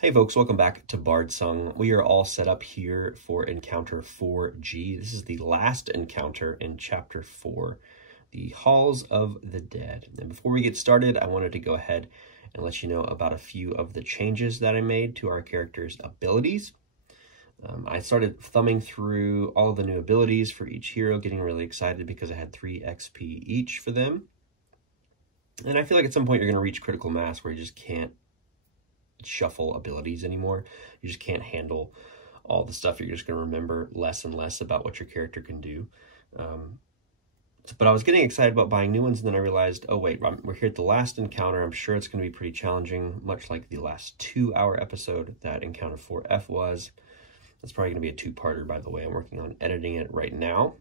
Hey folks, welcome back to Bardsung. We are all set up here for encounter 4G. This is the last encounter in chapter 4, the Halls of the Dead. And before we get started, I wanted to go ahead and let you know about a few of the changes that I made to our characters' abilities. I started thumbing through all of the new abilities for each hero, getting really excited because I had 3 XP each for them. And I feel like at some point you're going to reach critical mass where you just can't shuffle abilities anymore. You just can't handle all the stuff. You're just going to remember less and less about what your character can do. But I was getting excited about buying new ones, and then I realized, oh wait, we're here at the last encounter. I'm sure it's going to be pretty challenging, much like the last 2-hour episode that Encounter 4F was. It's probably going to be a 2-parter, by the way. I'm working on editing it right now.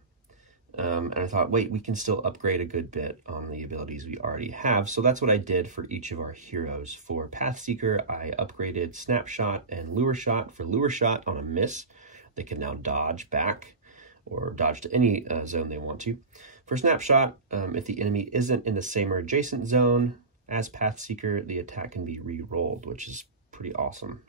And I thought, wait, we can still upgrade a good bit on the abilities we already have. So that's what I did for each of our heroes. For Pathseeker, I upgraded Snapshot and Lure Shot. For Lure Shot, on a miss, they can now dodge back or dodge to any zone they want to. For Snapshot, if the enemy isn't in the same or adjacent zone as Pathseeker, the attack can be re-rolled, which is pretty awesome.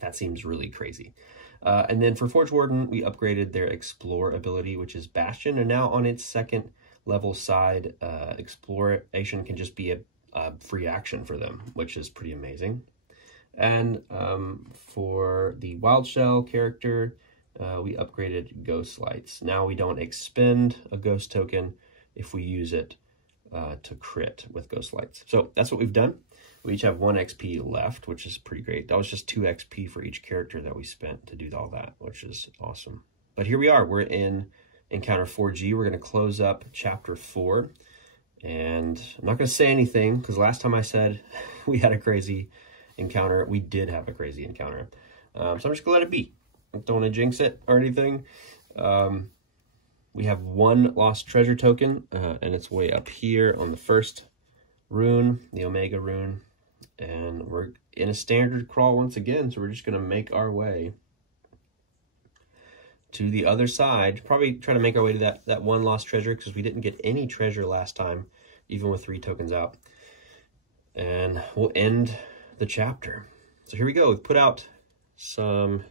That seems really crazy. And then for Forge Warden, we upgraded their Explore ability, which is Bastion. And now on its 2nd level side, Exploration can just be a free action for them, which is pretty amazing. And for the Wild Shell character, we upgraded Ghost Lights. Now we don't expend a Ghost token if we use it to crit with Ghost Lights. So that's what we've done. We each have 1 XP left, which is pretty great. That was just 2 XP for each character that we spent to do all that, which is awesome. But here we are. We're in Encounter 4G. We're going to close up Chapter 4. And I'm not going to say anything, because last time I said we had a crazy encounter, we did have a crazy encounter. So I'm just going to let it be. I don't want to jinx it or anything. We have 1 lost treasure token, and it's way up here on the first rune, the Omega rune. And we're in a standard crawl once again, so we're just going to make our way to the other side. Probably try to make our way to that 1 lost treasure, because we didn't get any treasure last time, even with 3 tokens out. And we'll end the chapter. So here we go. We've put out some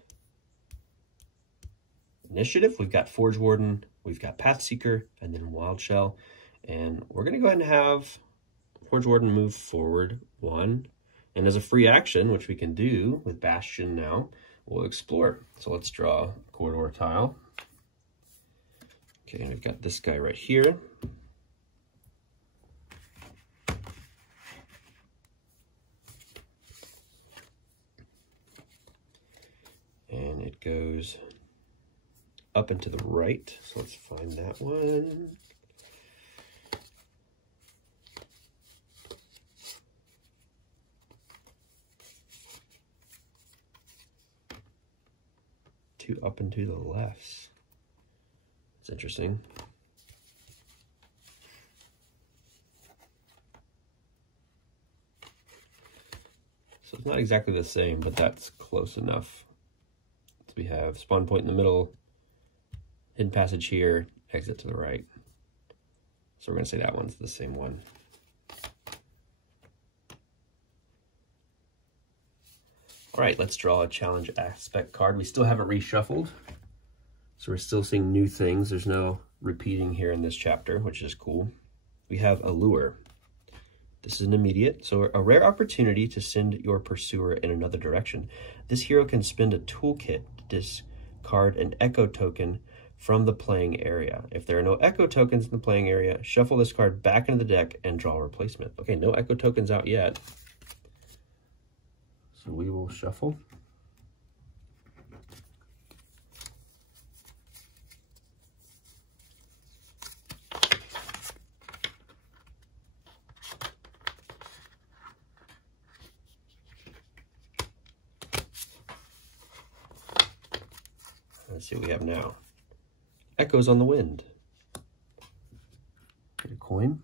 initiative. We've got Forge Warden, we've got Pathseeker, and then Wild Shell. And we're going to go ahead and have Forge Warden move forward 1. And as a free action, which we can do with Bastion now, we'll explore. So let's draw a corridor tile. Okay, and we've got this guy right here. And it goes up and to the right. So let's find that one. Up and to the left. It's interesting. So it's not exactly the same, but that's close enough. So we have spawn point in the middle, hidden passage here, exit to the right. So we're going to say that one's the same one. All right, let's draw a challenge aspect card. We still haven't reshuffled, so we're still seeing new things. There's no repeating here in this chapter, which is cool. We have Allure. This is an immediate, so a rare opportunity to send your pursuer in another direction. This hero can spend a toolkit to discard an echo token from the playing area. If there are no echo tokens in the playing area, shuffle this card back into the deck and draw a replacement. Okay, no echo tokens out yet. So we will shuffle. Let's see what we have now. Echoes on the Wind. Get a coin.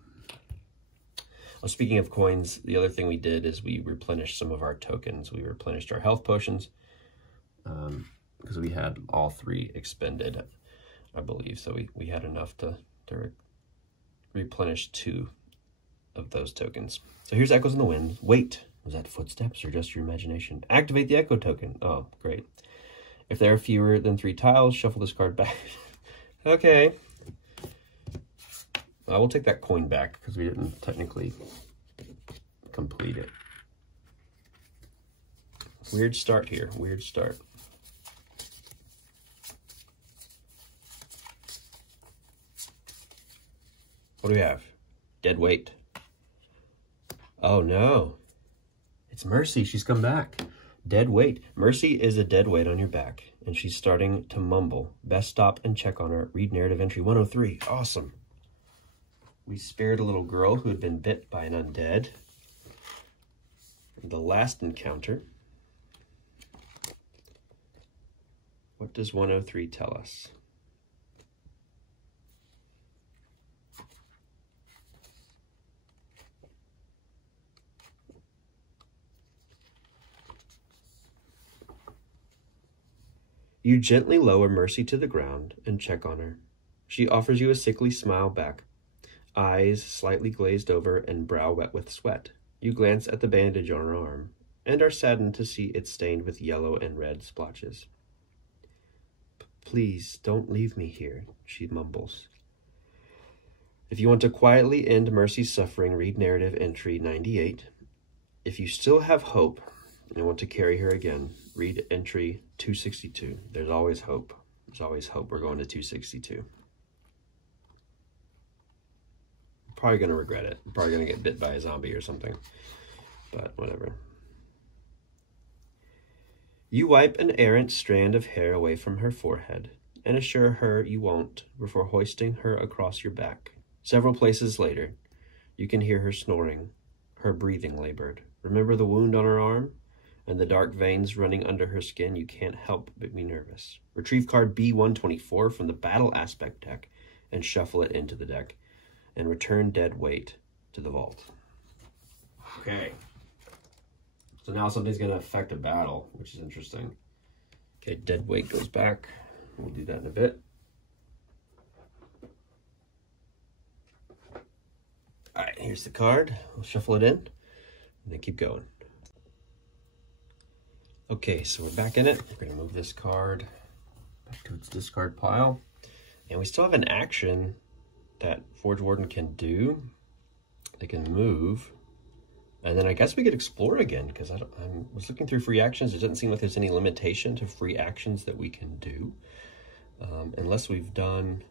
Well, speaking of coins, the other thing we did is we replenished some of our tokens. We replenished our health potions because we had all 3 expended, I believe. So we had enough to replenish 2 of those tokens. So here's Echoes in the Wind. Wait. Was that footsteps or just your imagination? Activate the echo token. Oh, great. If there are fewer than 3 tiles, shuffle this card back. Okay. I will take that coin back because we didn't technically complete it. Weird start here. Weird start. What do we have? Dead weight. Oh no. It's Mercy. She's come back. Dead weight. Mercy is a dead weight on your back, and she's starting to mumble. Best stop and check on her. Read narrative entry 103. Awesome. We spared a little girl who had been bit by an undead. The last encounter. What does 103 tell us? You gently lower Mercy to the ground and check on her. She offers you a sickly smile back, eyes slightly glazed over and brow wet with sweat. You glance at the bandage on her arm and are saddened to see it stained with yellow and red splotches. Please don't leave me here, she mumbles. If you want to quietly end Mercy's suffering, read narrative entry 98. If you still have hope and want to carry her again, read entry 262. There's always hope. There's always hope. We're going to 262. Probably going to regret it. Probably going to get bit by a zombie or something. But whatever. You wipe an errant strand of hair away from her forehead and assure her you won't before hoisting her across your back. Several places later, you can hear her snoring, her breathing labored. Remember the wound on her arm and the dark veins running under her skin? You can't help but be nervous. Retrieve card B124 from the Battle Aspect deck and shuffle it into the deck, and return dead weight to the vault. Okay. So now something's going to affect a battle, which is interesting. Okay, dead weight goes back. We'll do that in a bit. All right, here's the card. We'll shuffle it in and then keep going. Okay, so we're back in it. We're going to move this card back to its discard pile. And we still have an action that Forge Warden can do. They can move. And then I guess we could explore again, because I was looking through free actions. It doesn't seem like there's any limitation to free actions that we can do. Unless we've done...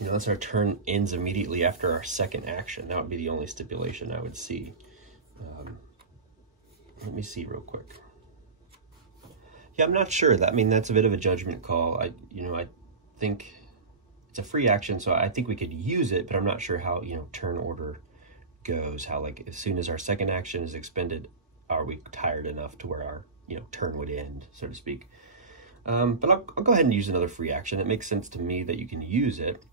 unless our turn ends immediately after our second action. That would be the only stipulation I would see. Let me see real quick. Yeah, I'm not sure. That's a bit of a judgment call. I think it's a free action, so I think we could use it, but I'm not sure how, turn order goes. How, as soon as our second action is expended, are we tired enough to where our, turn would end, so to speak. But I'll go ahead and use another free action. It makes sense to me that you can use it.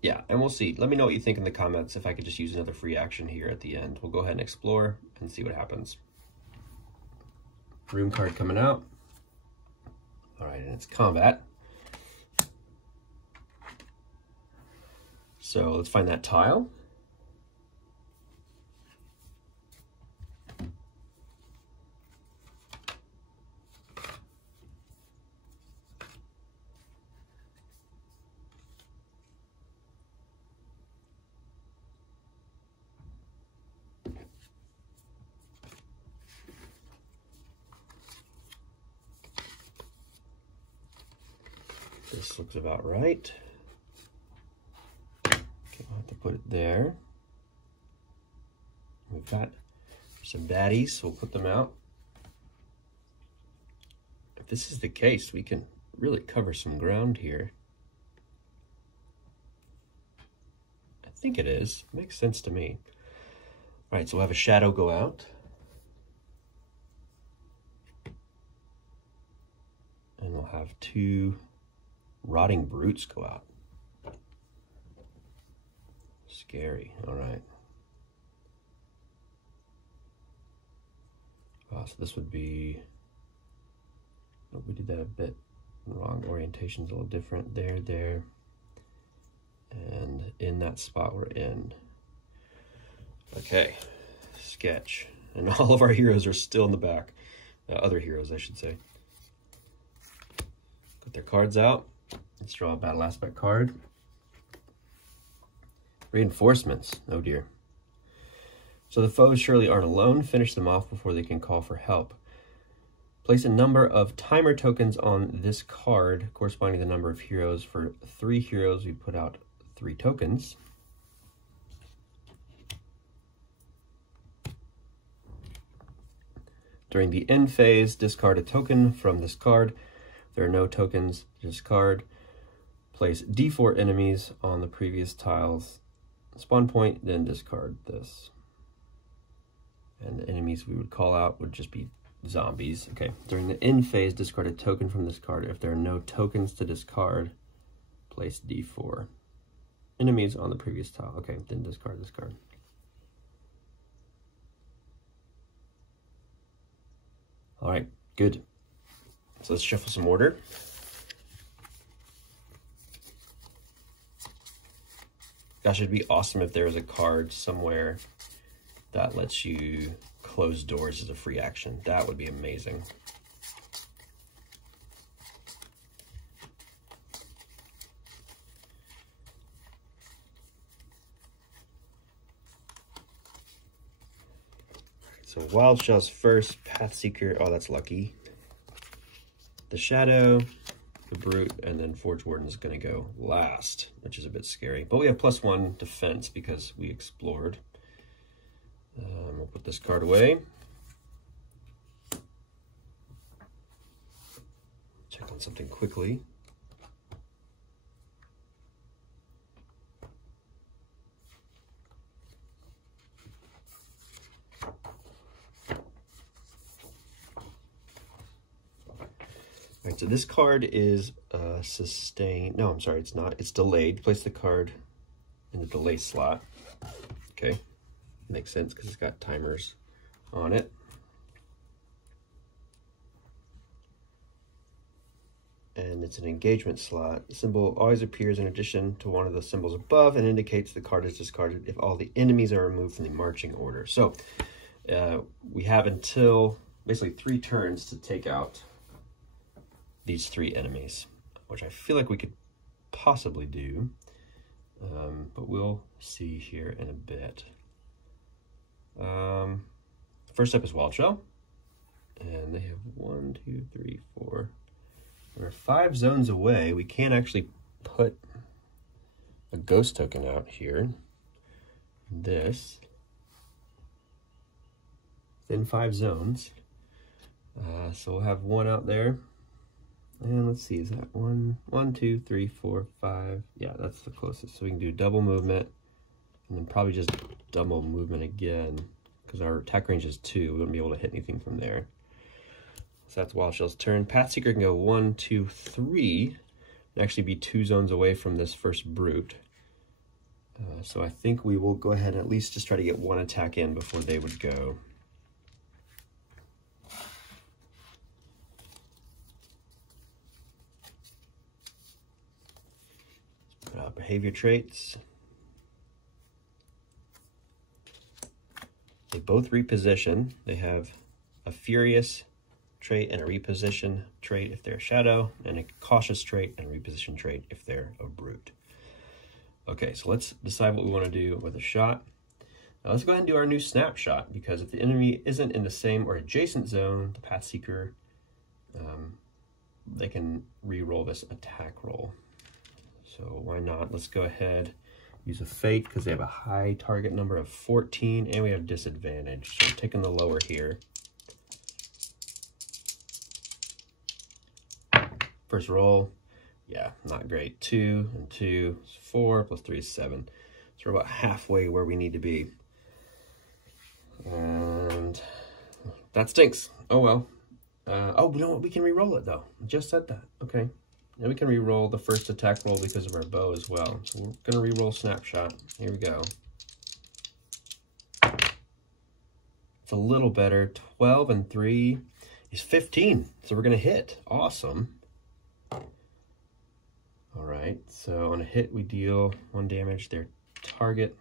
Yeah, and we'll see. Let me know what you think in the comments if I could just use another free action here at the end. We'll go ahead and explore and see what happens. Room card coming out. All right, and it's combat. So let's find that tile. This looks about right. Okay, I'll have to put it there. We've got some baddies, so we'll put them out. If this is the case, we can really cover some ground here. I think it is. Makes sense to me. All right, so we'll have a shadow go out. And we'll have 2 rotting brutes go out. Scary. All right. So this would be... Oh, we did that a bit wrong. Orientation's a little different. There, and in that spot we're in. Okay, sketch. And all of our heroes are still in the back. Other heroes, I should say. Put their cards out. Let's draw a battle aspect card. Reinforcements. Oh dear. So the foes surely aren't alone. Finish them off before they can call for help. Place a number of timer tokens on this card corresponding to the number of heroes. For 3 heroes, we put out 3 tokens. During the end phase, discard a token from this card. If there are no tokens, discard. Place D4 enemies on the previous tile's spawn point, then discard this. And the enemies we would call out would just be zombies. Okay, during the end phase, discard a token from this card. If there are no tokens to discard, place D4 enemies on the previous tile. Okay, then discard this card. All right, good. So let's shuffle some order. Gosh, it'd be awesome if there was a card somewhere that lets you close doors as a free action. That would be amazing. So Wild Shell's first, Pathseeker, oh that's lucky. The Shadow, the Brute, and then Forge Warden's gonna go last, which is a bit scary. But we have +1 defense because we explored. We'll put this card away. Check on something quickly. All right, so this card is sustained. No, I'm sorry, it's not. It's delayed. Place the card in the delay slot. Okay, makes sense because it's got timers on it. And it's an engagement slot. The symbol always appears in addition to one of the symbols above and indicates the card is discarded if all the enemies are removed from the marching order. So we have until basically 3 turns to take out these 3 enemies, which I feel like we could possibly do, but we'll see here in a bit. First up is Wild Shell, and they have 1, 2, 3, 4. We're 5 zones away. We can actually put a ghost token out here. This within 5 zones. So we'll have 1 out there. And let's see, is that 1, 2, 3, 4, 5? Yeah, that's the closest. So we can do double movement and then probably just double movement again because our attack range is 2. We wouldn't be able to hit anything from there. So that's Wild Shell's turn. Pathseeker can go 1, 2, 3, and actually be 2 zones away from this first Brute. So I think we will go ahead and at least just try to get 1 attack in before they would go. Put out behavior traits. They both reposition. They have a furious trait and a reposition trait if they're a shadow, and a cautious trait and a reposition trait if they're a brute. Okay, so let's decide what we want to do with a shot. Now let's go ahead and do our new snapshot, because if the enemy isn't in the same or adjacent zone, the Pathseeker, they can re-roll this attack roll. So why not? Let's go ahead, use a fate because they have a high target number of 14 and we have disadvantage. So I'm taking the lower here. First roll, yeah, not great. 2 and 2 is 4, plus 3 is 7. So we're about halfway where we need to be. And that stinks. Oh well. Oh, you know what? We can re-roll it though. I just said that. Okay. And we can re-roll the first attack roll because of our bow as well. So we're gonna re-roll snapshot. Here we go. It's a little better. 12 and 3 is 15. So we're gonna hit. Awesome. All right, so on a hit, we deal 1 damage. They're target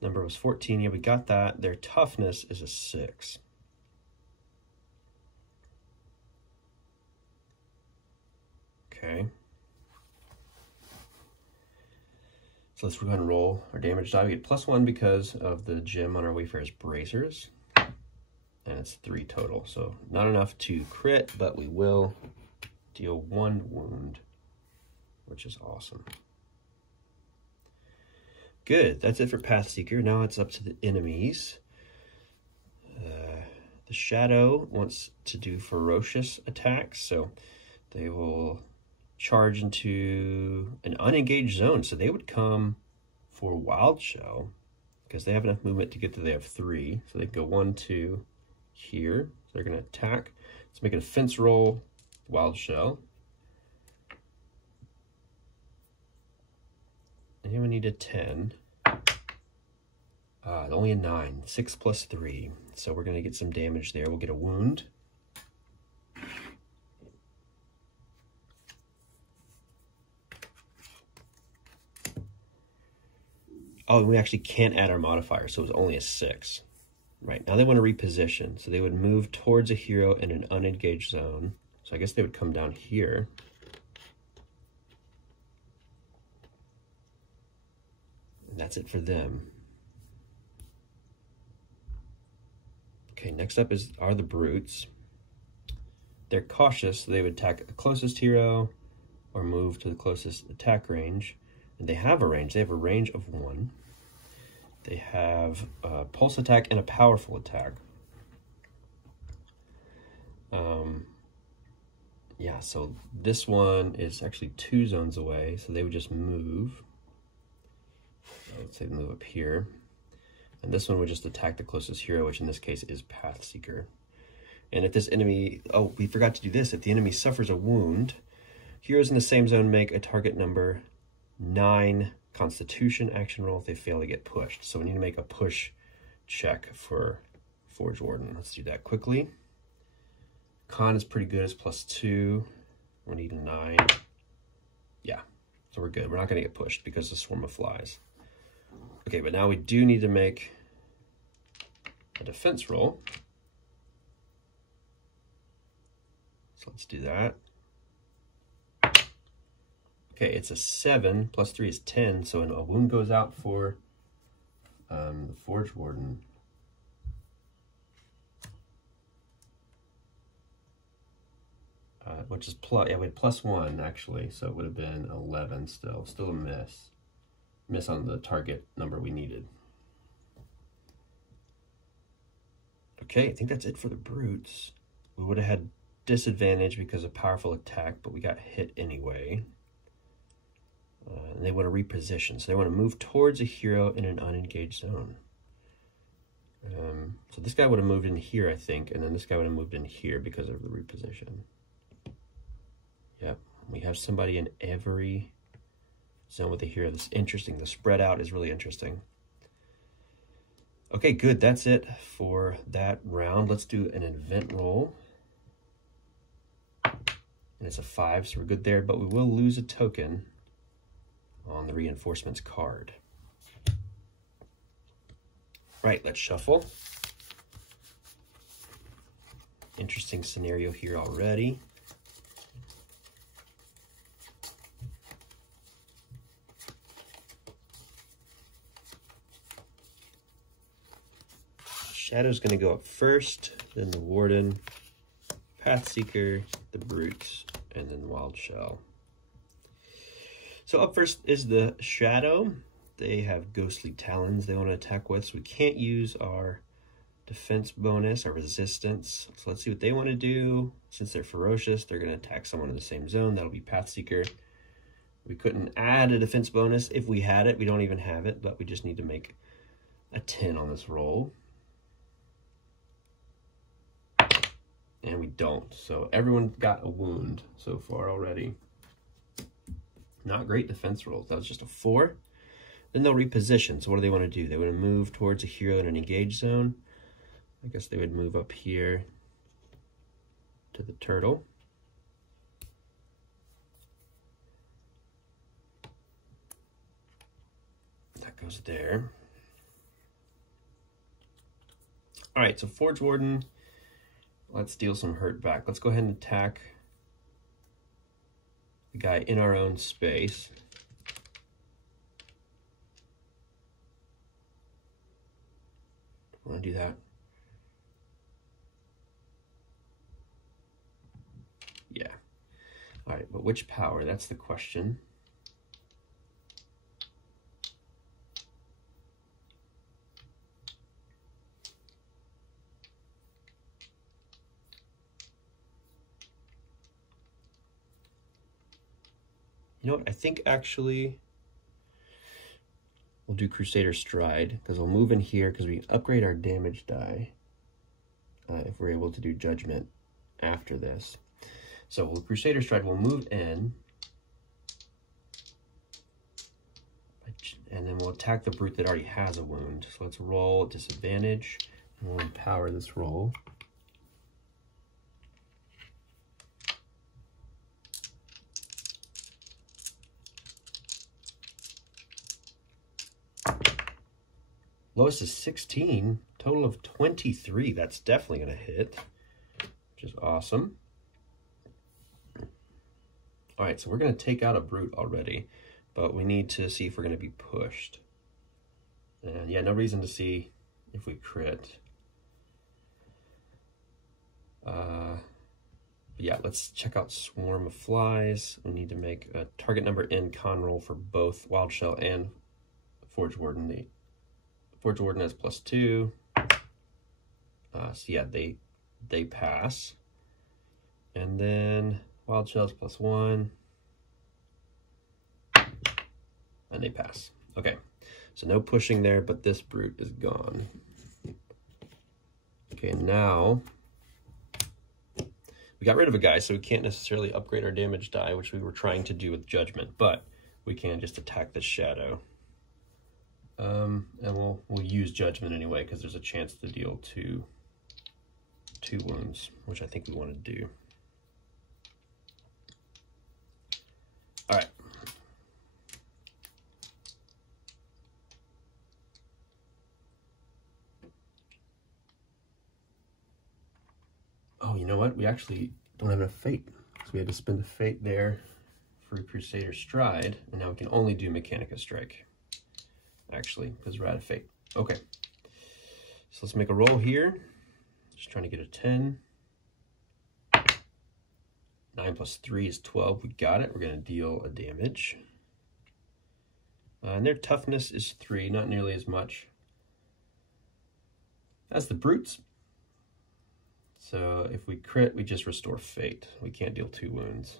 number was 14. Yeah, we got that. Their toughness is a 6. Okay. So let's go ahead and roll our damage die. We get +1 because of the gem on our Wayfarer's Bracers. And it's 3 total. So not enough to crit, but we will deal 1 wound, which is awesome. Good, that's it for Pathseeker. Now it's up to the enemies. The Shadow wants to do ferocious attacks, so they will charge into an unengaged zone. So they would come for Wild Shell because they have enough movement to get to, they have 3. So they go 1, 2 here. So they're going to attack. Let's make a defense roll, Wild Shell. And we need a 10. Only a 9. 6 plus 3. So we're going to get some damage there. We'll get a wound. Oh, we actually can't add our modifier, so it was only a 6. Right, now they want to reposition. So they would move towards a hero in an unengaged zone. So I guess they would come down here. And that's it for them. Okay, next up are the brutes. They're cautious, so they would attack the closest hero or move to the closest attack range. And they have a range. They have a range of 1. They have a pulse attack and a powerful attack. Yeah, so this one is actually 2 zones away, so they would just move. I would say move up here. And this one would just attack the closest hero, which in this case is Pathseeker. And if this enemy, oh, we forgot to do this. If the enemy suffers a wound, heroes in the same zone make a target number 9 Constitution action roll if they fail to get pushed. So we need to make a push check for Forge Warden. Let's do that quickly. Con is pretty good, it's +2. We need a 9. Yeah, so we're good. We're not going to get pushed because of the Swarm of Flies. Okay, but now we do need to make a defense roll. So let's do that. Okay, it's a 7, +3 is 10, so a wound goes out for the Forge Warden. Which is we had +1 actually, so it would have been 11 still a miss. Miss on the target number we needed. Okay, I think that's it for the brutes. We would have had disadvantage because of powerful attack, but we got hit anyway. And they want to reposition, so they want to move towards a hero in an unengaged zone. So this guy would have moved in here, I think, and then this guy would have moved in here because of the reposition. Yep, we have somebody in every zone with a hero. This is interesting. The spread out is really interesting. Okay, good. That's it for that round. Let's do an event roll. And it's a 5, so we're good there, but we will lose a token on the reinforcements card. Right, let's shuffle. Interesting scenario here already. Shadow's going to go up first, then the Warden, Pathseeker, the Brutes, and then Wild Shell. So up first is the Shadow. They have Ghostly Talons they want to attack with, so we can't use our defense bonus, our resistance. So let's see what they want to do. Since they're ferocious, they're going to attack someone in the same zone. That'll be Pathseeker. We couldn't add a defense bonus if we had it. We don't even have it, but we just need to make a 10 on this roll. And we don't. So everyone got a wound so far already. Not great defense rolls. That was just a 4. Then they'll reposition. So what do they want to do? They want to move towards a hero in an engaged zone. I guess they would move up here to the turtle. That goes there. All right, so Forge Warden, let's deal some hurt back. Let's go ahead and attack the guy in our own space. Want to do that? Yeah. All right, but which power? That's the question. You know what? I think actually we'll do Crusader Stride, because we'll move in here because we upgrade our damage die if we're able to do Judgment after this. So we'll Crusader Stride, we'll move in, and then we'll attack the brute that already has a wound. So let's roll disadvantage, and we'll empower this roll. Lowest is 16, total of 23. That's definitely going to hit, which is awesome. All right, so we're going to take out a brute already, but we need to see if we're going to be pushed. And yeah, no reason to see if we crit. Yeah, let's check out Swarm of Flies. We need to make a target number in con roll for both Wild Shell and Forge Warden. The Forge Warden has +2. So yeah, they pass. And then Wild Shell's +1. And they pass. Okay, so no pushing there, but this brute is gone. Okay, now we got rid of a guy, so we can't necessarily upgrade our damage die, which we were trying to do with Judgment, but we can just attack the shadow. And we'll use Judgment anyway, because there's a chance to deal two wounds, which I think we want to do. All right. Oh, you know what? We actually don't have enough fate. So we had to spend a fate there for Crusader Stride, and now we can only do Mechanica Strike, actually, because we're out of fate. Okay. So let's make a roll here. Just trying to get a 10. 9 + 3 is 12. We got it. We're going to deal a damage. And their toughness is 3, not nearly as much as the brutes. So if we crit, we just restore fate. We can't deal 2 wounds.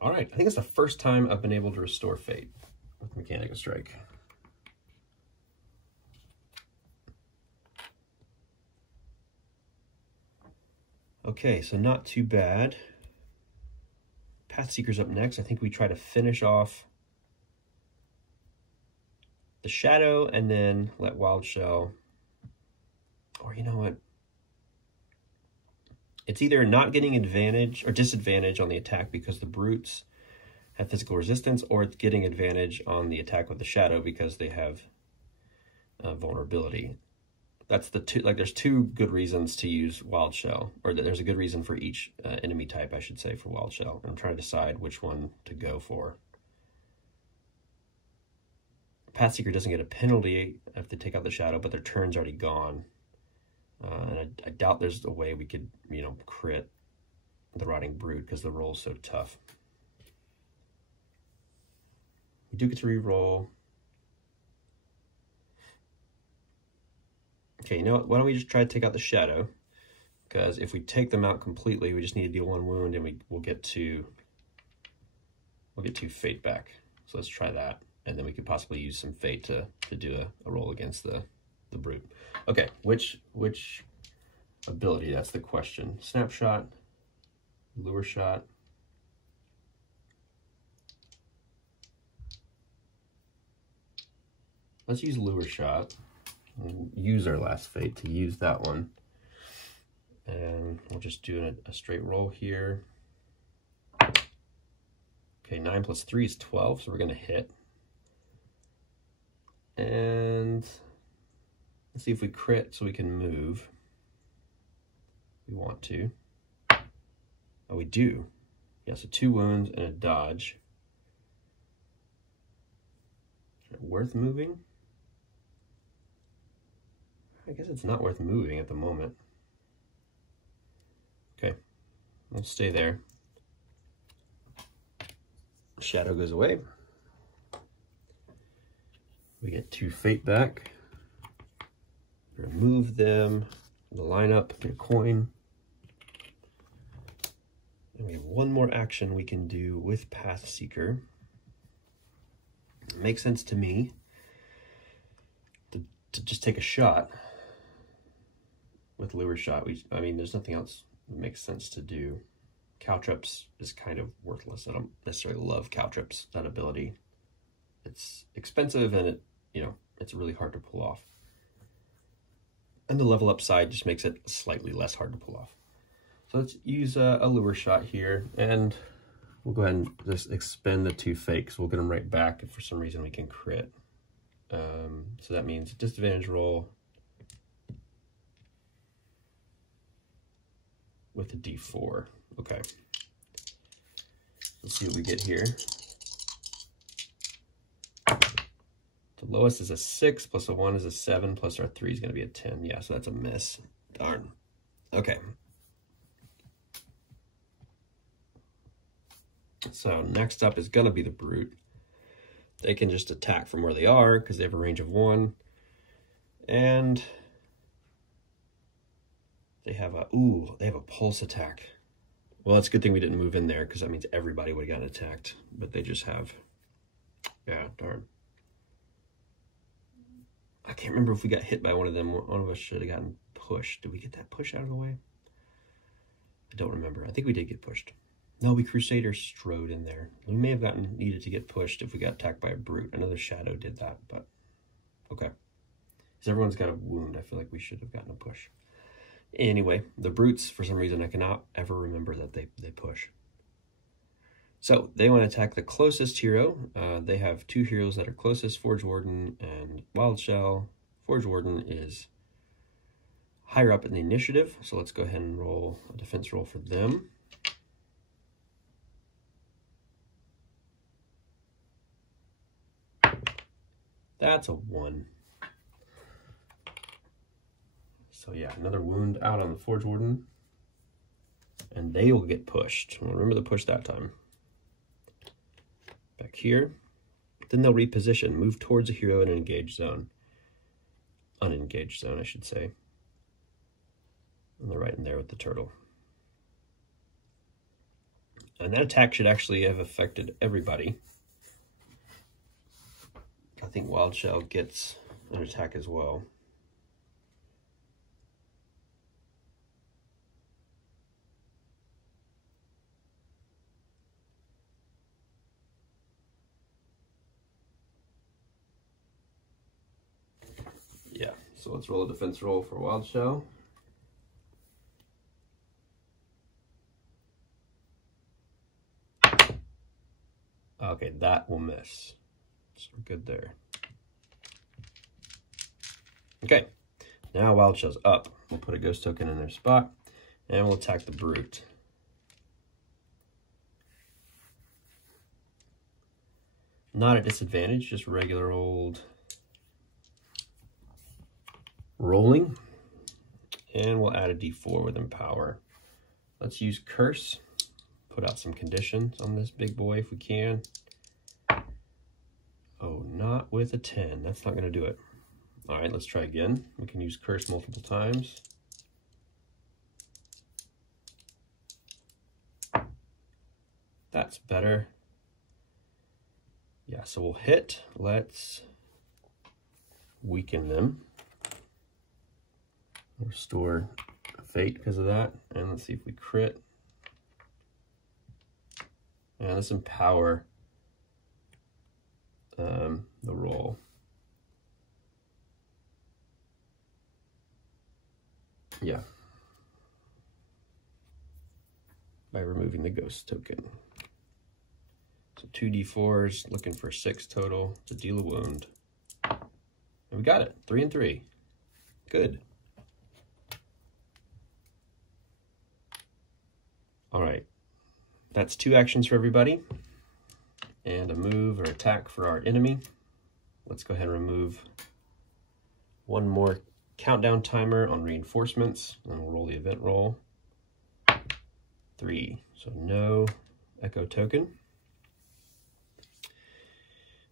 All right, I think it's the first time I've been able to restore fate with Mechanica Strike. Okay, so not too bad. Pathseeker's up next. I think we try to finish off the shadow and then let Wild Shell, or you know what? It's either not getting advantage or disadvantage on the attack because the brutes have physical resistance, or it's getting advantage on the attack with the shadow because they have vulnerability. That's the two, like there's 2 good reasons to use Wild Shell, or there's a good reason for each enemy type, I should say, for Wild Shell. I'm trying to decide which one to go for. Pathseeker doesn't get a penalty if they take out the shadow, but their turn's already gone. And I doubt there's a way we could, you know, crit the Rotting Brute because the roll's so tough. We do get to re-roll. Okay, you know what? Why don't we just try to take out the shadow? Because if we take them out completely, we just need to deal 1 wound, and we'll get 2 fate back. So let's try that, and then we could possibly use some fate to do a roll against the brute. Okay, which ability? That's the question. Snapshot, lure shot. Let's use lure shot. We'll use our last fate to use that one. And we'll just do a straight roll here. Okay, 9 + 3 is 12, so we're going to hit. And let's see if we crit so we can move. We want to. Oh, we do. Yeah, so 2 wounds and a dodge. Is it worth moving? I guess it's not worth moving at the moment. Okay, we'll stay there. Shadow goes away. We get 2 fate back. Remove them. The lineup, get a coin. And we have 1 more action we can do with Path Seeker. It makes sense to me to just take a shot with Lure Shot. I mean, there's nothing else that makes sense to do. Caltrops is kind of worthless. I don't necessarily love Caltrops, that ability. It's expensive and it's really hard to pull off. And the level up side just makes it slightly less hard to pull off. So let's use a Lure Shot here, and we'll go ahead and just expend the 2 fakes. We'll get them right back if for some reason we can crit. So that means disadvantage roll with a D4. Okay. Let's see what we get here. The lowest is a 6, plus a 1 is a 7, plus our 3 is going to be a 10. Yeah, so that's a miss. Darn. Okay. So next up is going to be the Brute. They can just attack from where they are because they have a range of 1. And they have a pulse attack. Well, that's a good thing we didn't move in there because that means everybody would have gotten attacked. But they just have, yeah, darn. I can't remember if we got hit by one of them. One of us should have gotten pushed. Did we get that push out of the way? I don't remember. I think we did get pushed. No, we Crusader strode in there. We may have needed to get pushed if we got attacked by a Brute. Another Shadow did that, but okay. Because everyone's got a wound. I feel like we should have gotten a push. Anyway, the Brutes, for some reason, I cannot ever remember that they push. So they want to attack the closest hero. They have 2 heroes that are closest, Forge Warden and Wild Shell. Forge Warden is higher up in the initiative, so let's go ahead and roll a defense roll for them. That's a 1. So yeah, another wound out on the Forge Warden. And they will get pushed. Remember the push that time. Back here. Then they'll reposition, move towards a hero in an engaged zone. Unengaged zone, I should say. And they're right in there with the turtle. And that attack should actually have affected everybody. I think Wild Shell gets an attack as well. Yeah, so let's roll a defense roll for Wild Shell. Okay, that will miss. So we're good there. Okay, now Wild Shell's up. We'll put a ghost token in their spot, and we'll attack the Brute. Not at disadvantage, just regular old rolling. And we'll add a D4 with Empower. Let's use Curse. Put out some conditions on this big boy if we can. Oh, not with a 10. That's not going to do it. All right, let's try again. We can use Curse multiple times. That's better. Yeah, so we'll hit. Let's weaken them. Restore fate because of that. And let's see if we crit. And let's empower the roll. Yeah. By removing the ghost token. So 2d4s, looking for 6 total to deal a wound. And we got it, 3 and 3. Good. All right, that's 2 actions for everybody and a move or attack for our enemy. Let's go ahead and remove one more countdown timer on reinforcements, and we'll roll the event roll. 3, so no echo token.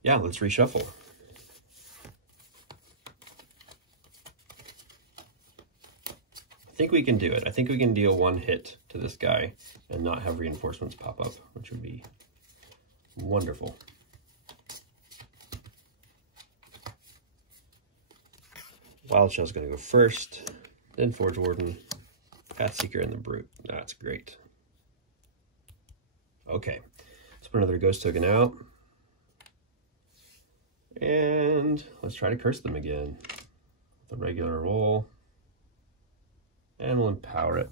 Yeah, let's reshuffle. I think we can do it. I think we can deal 1 hit to this guy and not have reinforcements pop up, which would be wonderful. Wild Shell's going to go first, then Forge Warden, Pathseeker, and the Brute. That's great. Okay, let's put another ghost token out. And let's try to curse them again. The regular roll. And we'll empower it.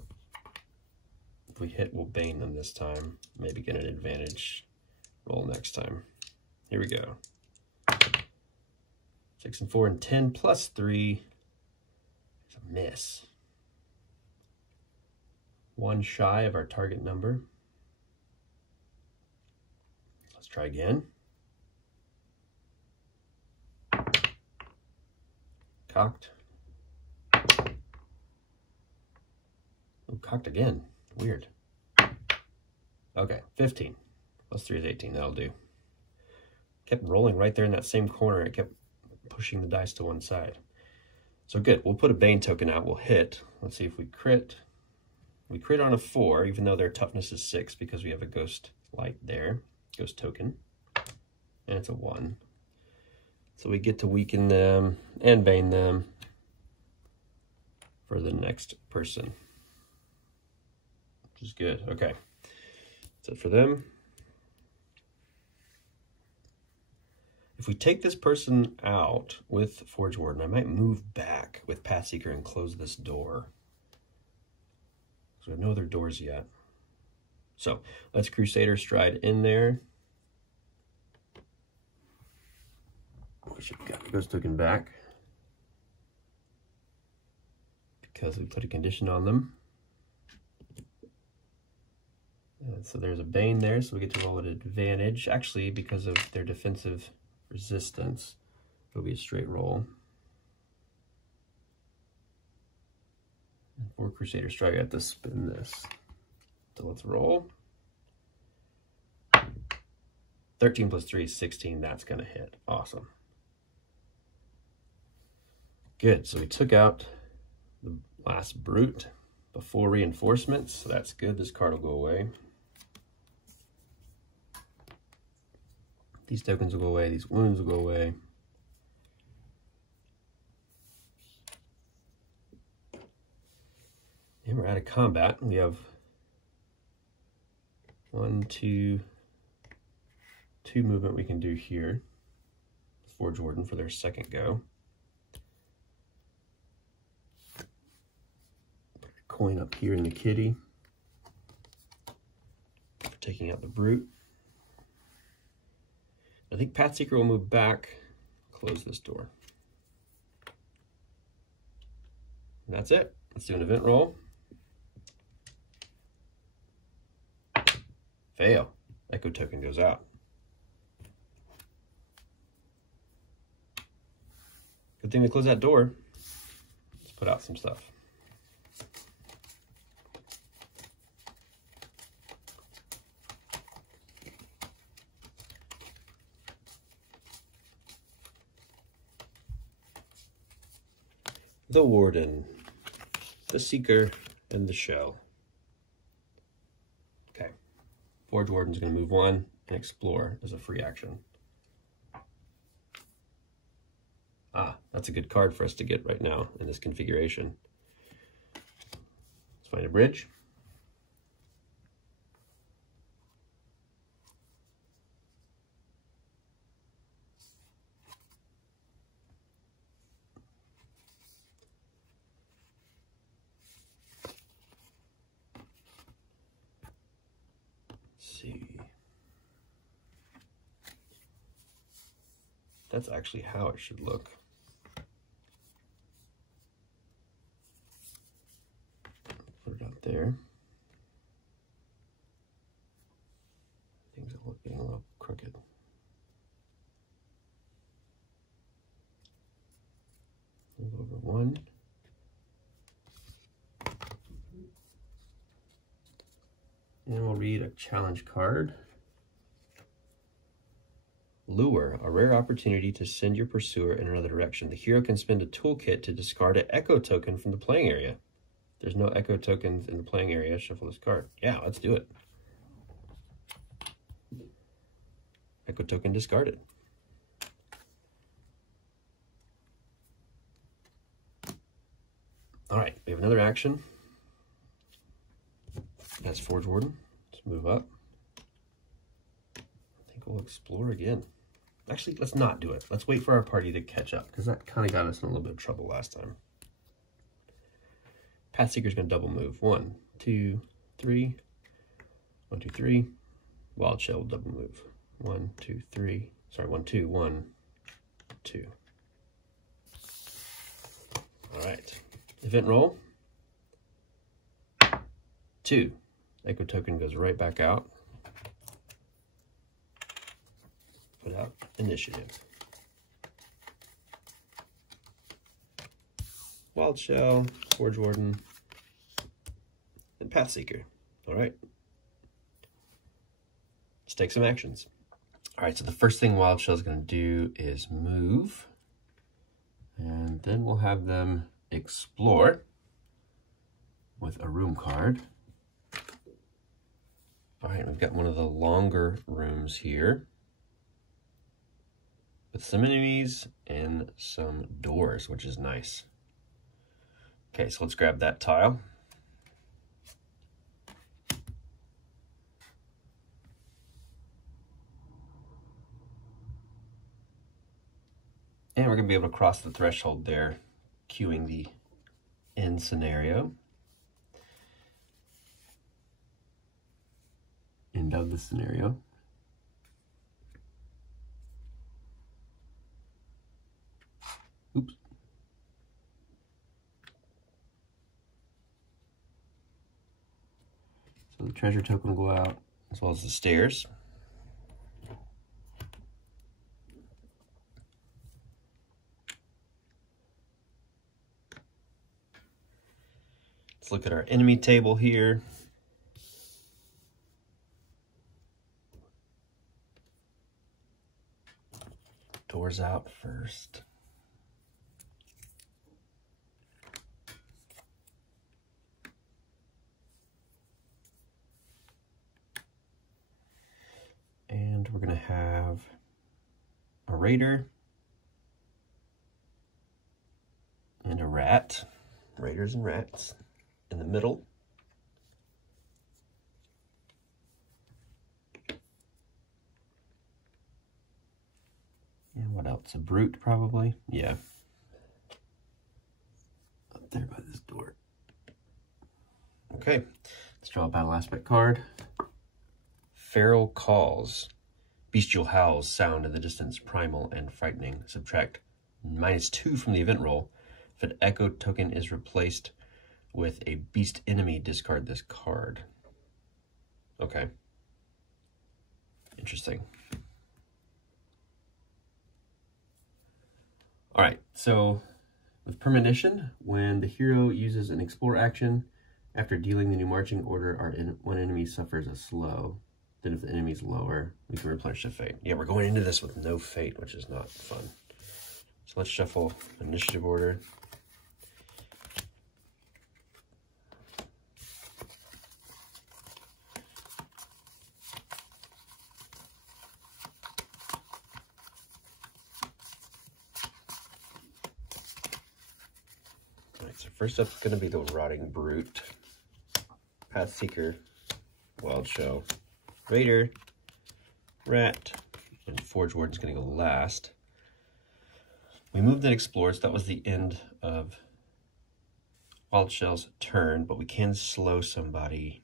If we hit, we'll bane them this time. Maybe get an advantage roll next time. Here we go. 6 and 4 and 10 plus 3. It's a miss. 1 shy of our target number. Let's try again. Cocked. Oh, cocked again. Weird. Okay, 15. Plus 3 is 18. That'll do. Kept rolling right there in that same corner. It kept pushing the dice to one side. So good. We'll put a Bane token out. We'll hit. Let's see if we crit. We crit on a 4, even though their toughness is 6 because we have a ghost light there. Ghost token. And it's a 1. So we get to weaken them and bane them for the next person, which is good. Okay, that's it for them. If we take this person out with Forge Warden, I might move back with Pathseeker and close this door. So we have no other doors yet. So let's Crusader Stride in there. We should have got the ghost token back because we put a condition on them. And so there's a Bane there, so we get to roll at advantage. Actually, because of their defensive resistance, it'll be a straight roll. And for Crusader Strike, I have to spin this. So let's roll. 13 plus 3 is 16. That's going to hit. Awesome. Good, so we took out the last Brute before reinforcements, so that's good. This card will go away. These tokens will go away, these wounds will go away. And we're out of combat. We have 1, 2 movement we can do here. Forge Warden for their second go. Coin up here in the kitty. Taking out the Brute. I think Pathseeker will move back, close this door. And that's it. Let's do an event roll. Fail. Echo token goes out. Good thing we closed that door. Let's put out some stuff. The Warden, the Seeker, and the Shell. Okay. Forge Warden's going to move 1 and explore as a free action. Ah, that's a good card for us to get right now in this configuration. Let's find a bridge. See, that's actually how it should look. right there. Things are getting a little crooked. Move over one. And we'll read a challenge card. Lure, a rare opportunity to send your pursuer in another direction. The hero can spend a toolkit to discard an echo token from the playing area. There's no echo tokens in the playing area. Shuffle this card. Yeah, let's do it. Echo token discarded. All right, we have another action. That's Forge Warden. Let's move up. I think we'll explore again. Actually, let's not do it. Let's wait for our party to catch up, because that kind of got us in a little bit of trouble last time. Pathseeker's going to double move. 1, 2, 3. 1, 2, 3. Wild Shell double move. 1, 2, 3. Sorry, 1, 2, 1, 2. All right. Event roll. 2. Echo token goes right back out. Put out initiative. Wild Shell, Forge Warden, and Pathseeker. All right. Let's take some actions. All right, so the first thing Wild Shell is going to do is move. And then we'll have them explore with a room card. All right, we've got one of the longer rooms here with some enemies and some doors, which is nice. Okay, so let's grab that tile. And we're going to be able to cross the threshold there, cueing the end scenario. End of the scenario. Oops. So the treasure token will go out, as well as the stairs. Let's look at our enemy table here. Doors out first. And we're going to have a raider and a rat. Raiders and rats in the middle. And what else? A brute, probably? Yeah. Up there by this door. Okay. Let's draw a battle aspect card. Feral calls. Bestial howls sound in the distance, primal and frightening. Subtract -2 from the event roll. If an echo token is replaced with a beast enemy, discard this card. Okay. Interesting. All right, so with premonition, when the hero uses an explore action, after dealing the new marching order, one enemy suffers a slow. Then if the enemy's lower, we can replenish the fate. Yeah, we're going into this with no fate, which is not fun. So let's shuffle initiative order. All right, so first up is going to be the Rotting Brute, Pathseeker, Wild Shell, Raider, Rat, and Forge Warden's going to go last. We moved and explored, so that was the end of Wild Shell's turn, but we can slow somebody.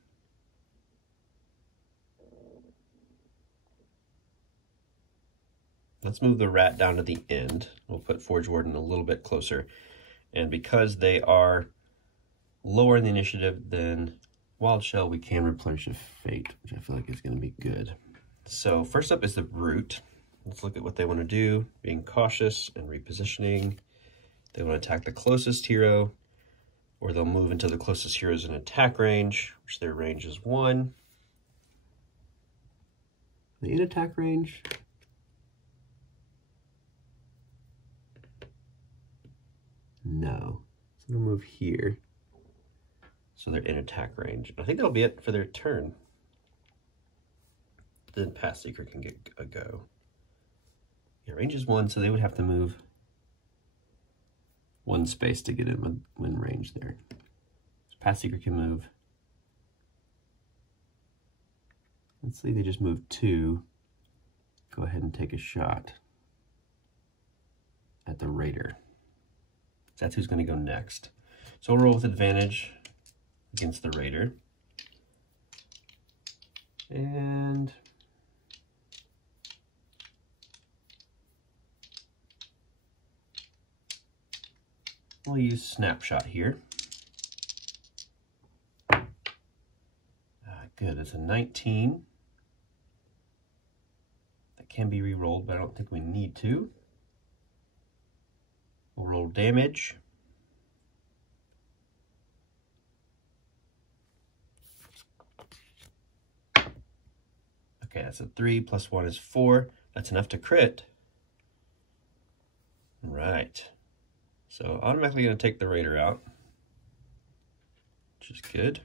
Let's move the Rat down to the end. We'll put Forge Warden a little bit closer. And because they are lower in the initiative than Wild Shell, we can replenish a fate, which I feel like is going to be good. So first up is the Brute. Let's look at what they want to do. Being cautious and repositioning. They want to attack the closest hero, or they'll move until the closest hero is in attack range, which their range is 1. Are they in attack range? No. So they'll move here. So they're in attack range. I think that'll be it for their turn. Then Path Seeker can get a go. Yeah, range is 1, so they would have to move 1 space to get in range there. So Path Seeker can move. Let's say they just move 2. Go ahead and take a shot at the Raider. That's who's going to go next. So we'll roll with advantage against the Raider. And we'll use Snapshot here. Good, it's a 19. That can be re-rolled, but I don't think we need to. We'll roll damage. Okay, that's a 3 plus 1 is 4. That's enough to crit. Right. So automatically going to take the Raider out, which is good.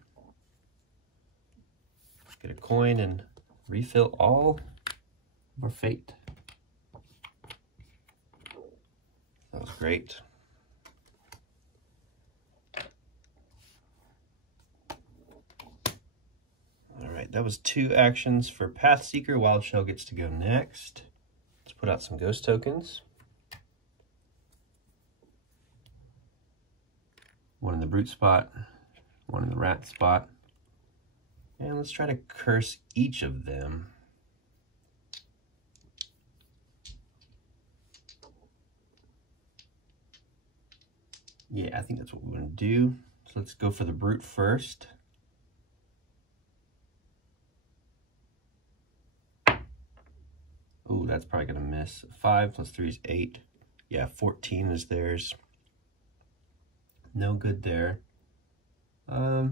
Get a coin and refill all of our fate. That was great. All right, that was 2 actions for Path Seeker. Wild Shell gets to go next. Let's put out some ghost tokens. 1 in the Brute spot, 1 in the Rat spot. And let's try to curse each of them. Yeah, I think that's what we want to do. So let's go for the Brute first. Oh, that's probably going to miss. 5 plus 3 is 8. Yeah, 14 is theirs. No good there. Let's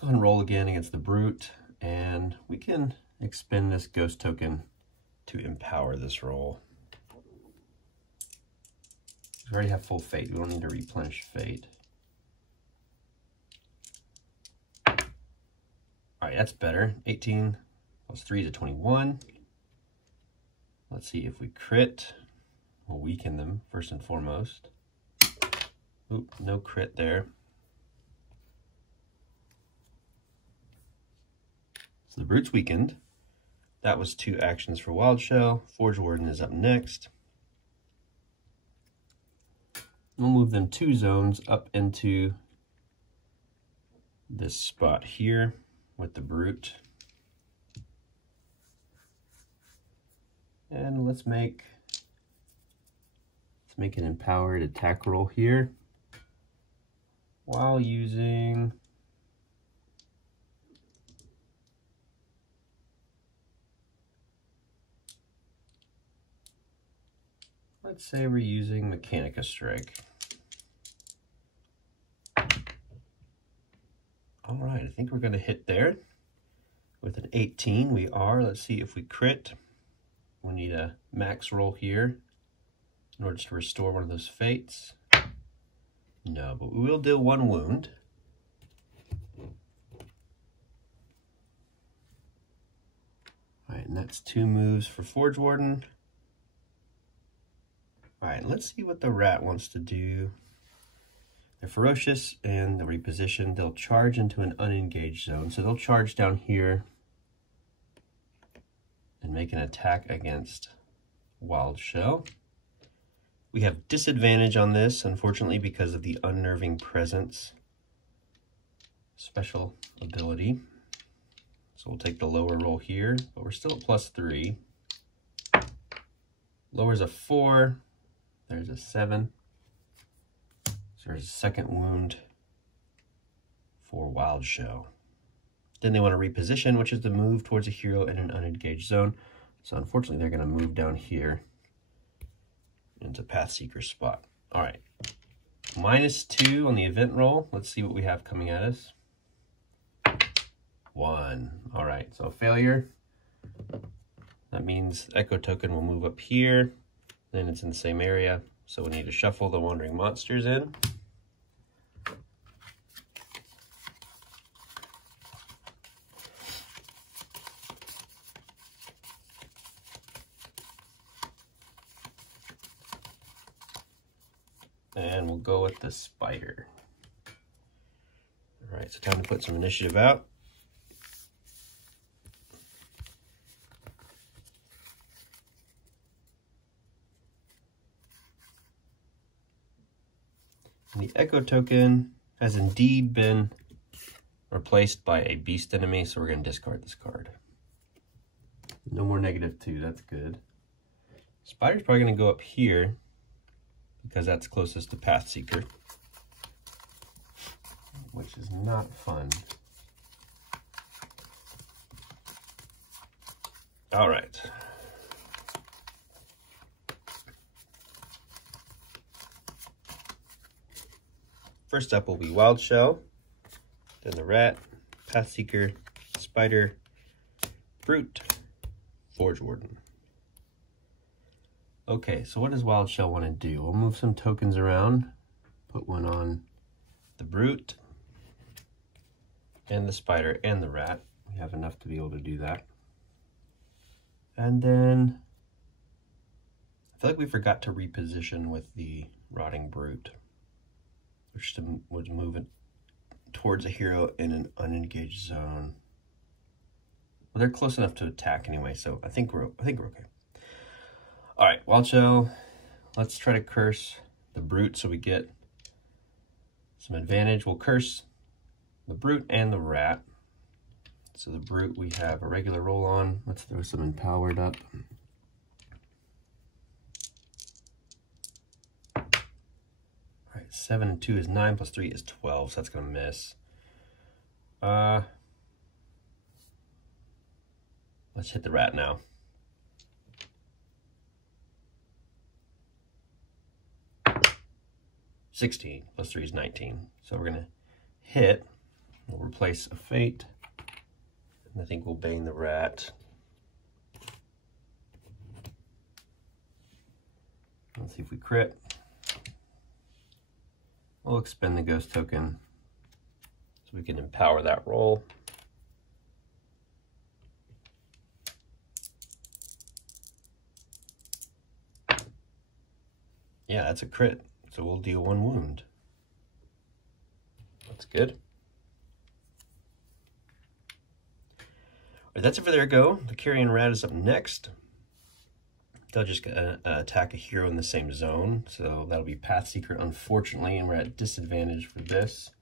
go ahead and roll again against the Brute, and we can expend this ghost token to empower this roll. We already have full fate. We don't need to replenish fate. All right, that's better. 18 plus 3 is a 21. Let's see if we crit. We'll weaken them first and foremost. Oop, no crit there. So the Brute's weakened. That was 2 actions for Wild Shell. Forge Warden is up next. We'll move them 2 zones up into this spot here with the Brute. And let's make an empowered attack roll here while using let's say we're using Mechanica Strike. All right, I think we're going to hit there with an 18. We are. Let's see if we crit. We need a max roll here in order to restore one of those fates. No, but we will deal 1 wound. All right, and that's 2 moves for Forge Warden. All right, let's see what the Rat wants to do. They're ferocious and they'll reposition. They'll charge into an unengaged zone. So they'll charge down here and make an attack against Wild Shell. We have disadvantage on this, unfortunately, because of the Unnerving Presence special ability. So we'll take the lower roll here, but we're still at +3. Lower's a 4. There's a 7. There's a second wound for Wild Shell. Then they want to reposition, which is to move towards a hero in an unengaged zone. So unfortunately, they're going to move down here into Path Seeker's spot. All right. -2 on the event roll. Let's see what we have coming at us. 1. All right, so failure. That means Echo Token will move up here. Then it's in the same area. So we need to shuffle the Wandering Monsters in. And we'll go with the Spider. All right, so time to put some initiative out. And the Echo Token has indeed been replaced by a beast enemy, so we're going to discard this card. No more -2, that's good. Spider's probably going to go up here, because that's closest to Path Seeker, which is not fun. All right. First up will be Wild Shell, then the Rat, Path Seeker, Spider, Brute, Forge Warden. Okay, so what does Wild Shell want to do? We'll move some tokens around, put one on the Brute, and the Spider, and the Rat. We have enough to be able to do that. And then, I feel like we forgot to reposition with the Rotting Brute, which would move it towards a hero in an unengaged zone. Well, they're close enough to attack anyway, so I think we're okay. All right, Wild Shell, let's try to curse the Brute so we get some advantage. We'll curse the Brute and the Rat. So the Brute we have a regular roll on. Let's throw some empowered up. All right, 7 and 2 is 9, plus 3 is 12, so that's gonna miss. Let's hit the Rat now. $16 plus 3 is 19. So we're gonna hit. We'll replace a Fate. And I think we'll bane the Rat. Let's see if we crit. We'll expend the Ghost Token so we can empower that roll. Yeah, that's a crit. So we'll deal 1 wound. That's good. All right, that's it for their go. The Carrion Rat is up next. They'll just attack a hero in the same zone. So that'll be Path Seeker, unfortunately, and we're at disadvantage for this.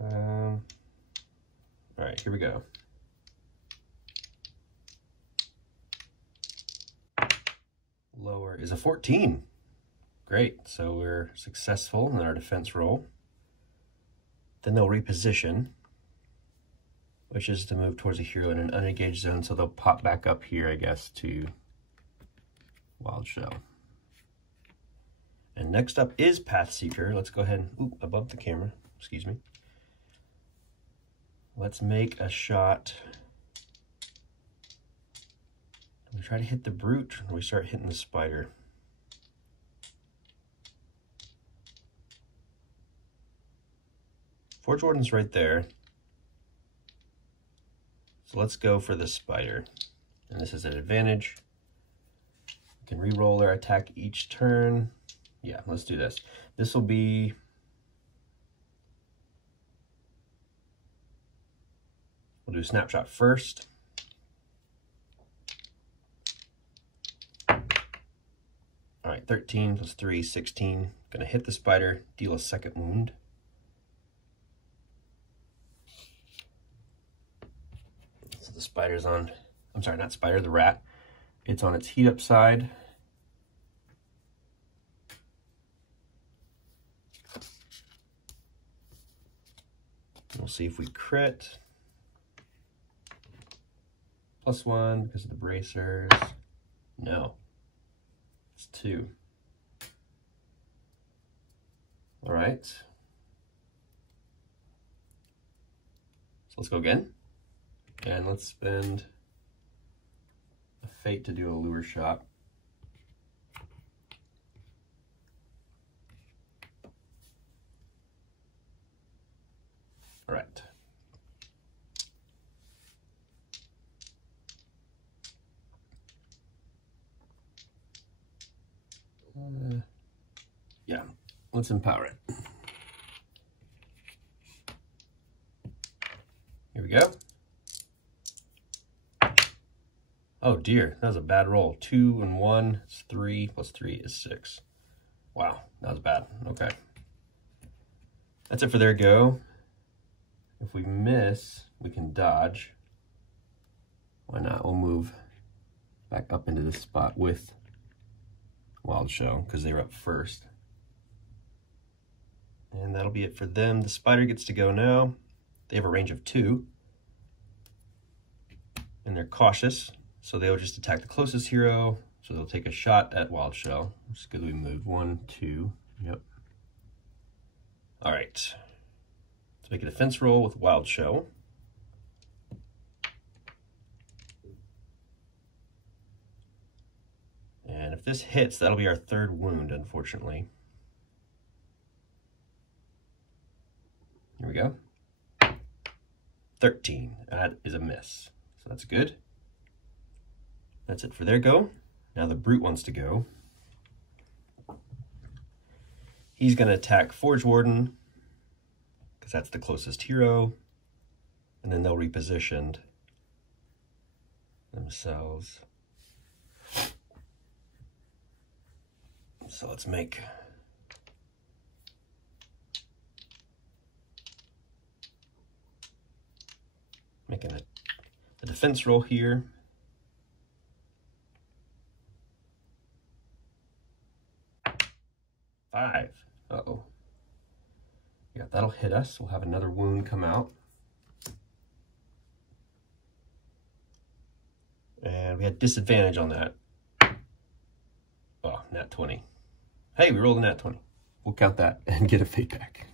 All right, here we go. Lower is a 14. Great, so we're successful in our defense roll. Then they'll reposition, which is to move towards a hero in an unengaged zone, so they'll pop back up here, I guess, to Wild Shell. And next up is Path Seeker. Let's go ahead and, above the camera, excuse me. Let's make a shot. We try to hit the Brute, and we start hitting the Spider. Forge Warden's right there. So let's go for the Spider. And this is an advantage. We can re-roll our attack each turn. Yeah, let's do this. This will be... We'll do a Snapshot first. All right, 13 plus 3, 16. Gonna hit the Spider, deal a second wound. So the Spider's on, I'm sorry, not Spider, the Rat. It's on its heat up side. see if we crit. +1 because of the bracers. No. It's 2. All right. So let's go again. And let's spend a fate to do a lure shot. All right. Yeah, let's empower it. Here we go. Oh dear, that was a bad roll. 2 and 1 is 3, +3 is 6. Wow, that was bad. Okay. That's it for their go. If we miss, we can dodge. Why not? We'll move back up into this spot with Wild Show because they were up first. And that'll be it for them. The spider gets to go now. They have a range of 2. And they're cautious, so they'll just attack the closest hero. So they'll take a shot at Wild Show. Just because we move 1, 2. Yep. All right. Let's make a defense roll with Wild Show. And if this hits, that'll be our 3rd wound, unfortunately. Here we go. 13. That is a miss. So that's good. That's it for their go. Now the Brute wants to go. He's going to attack Forge Warden, because that's the closest hero. And then they'll reposition themselves. So let's make a defense roll here. Five. Uh-oh. Yeah, that'll hit us. We'll have another wound come out. And we had disadvantage on that. Oh, nat 20. Hey, we rolled a nat 20. We'll count that and get a fate back.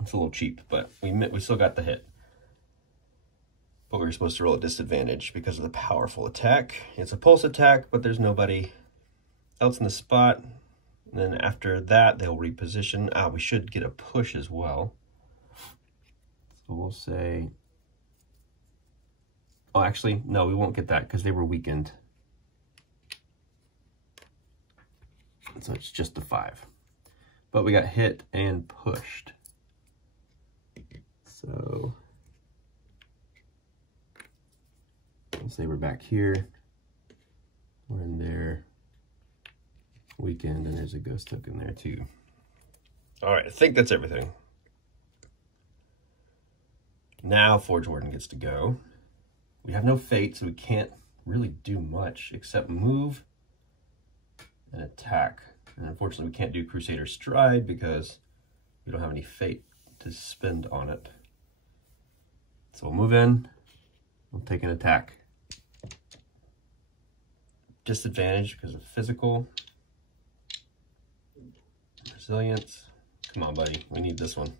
It's a little cheap, but we still got the hit. But we were supposed to roll a disadvantage because of the powerful attack. It's a pulse attack, but there's nobody else in the spot. And then after that, they'll reposition. We should get a push as well. So we'll say... Oh, actually, no, we won't get that because they were weakened. So it's just a 5. But we got hit and pushed. So... we'll say we're back here. We're in there. Weekend, and there's a ghost token there too. All right, I think that's everything. Now Forge Warden gets to go. We have no fate, so we can't really do much except move and attack. And unfortunately, we can't do Crusader Stride because we don't have any fate to spend on it. So we'll move in. We'll take an attack. Disadvantage because of physical. Resilience. Come on, buddy. We need this one.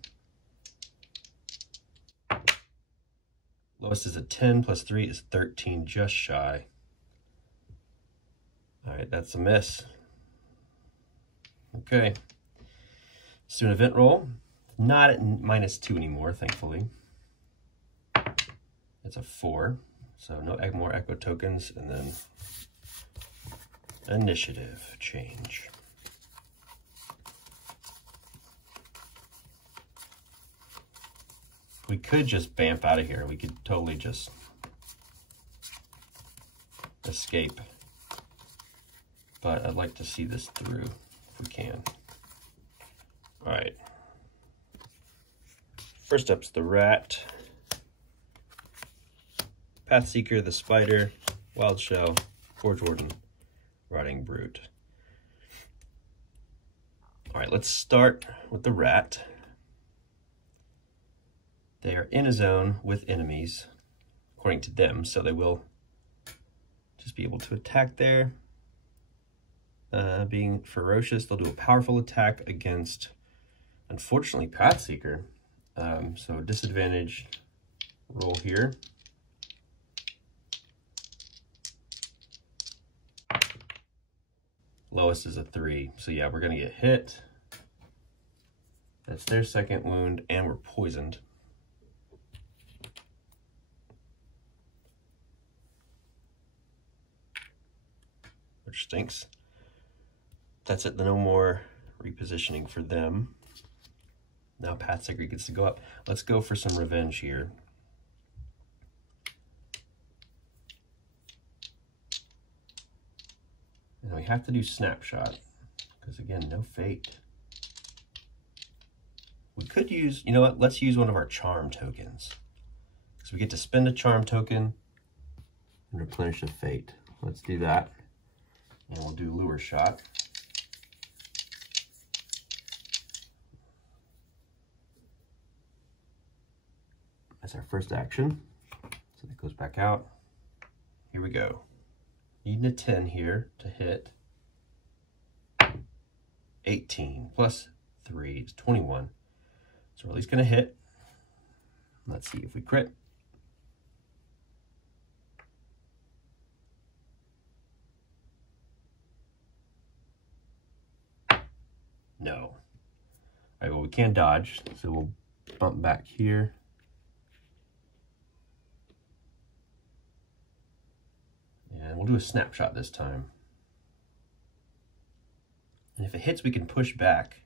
Lowest is a 10, +3 is 13, just shy. All right, that's a miss. Okay. Let's do an event roll. Not at -2 anymore, thankfully. It's a 4, so no more echo tokens, and then initiative change. We could just bamf out of here. We could totally just escape. But I'd like to see this through if we can. All right. First up's the rat. Pathseeker, the spider, Wild Show, Forge Warden, Rotting Brute. All right, let's start with the rat. They are in a zone with enemies, according to them, so they will just be able to attack there. Being ferocious, they'll do a powerful attack against, unfortunately, Pathseeker. So disadvantage roll here. Lowest is a 3. So yeah, we're gonna get hit. That's their second wound, and we're poisoned. Which stinks. That's it, no more repositioning for them. Now Pathseeker gets to go up. Let's go for some revenge here. And we have to do snapshot, because again, no fate. We could use, you know what, let's use one of our charm tokens. Because we get to spend a charm token and replenish a fate. Let's do that. And we'll do lure shot. That's our first action. So that goes back out. Here we go. Needing a 10 here to hit. 18 plus 3 is 21. So we're at least going to hit. Let's see if we crit. No. All right, well, we can dodge, so we'll bump back here. And we'll do a snapshot this time. And if it hits, we can push back.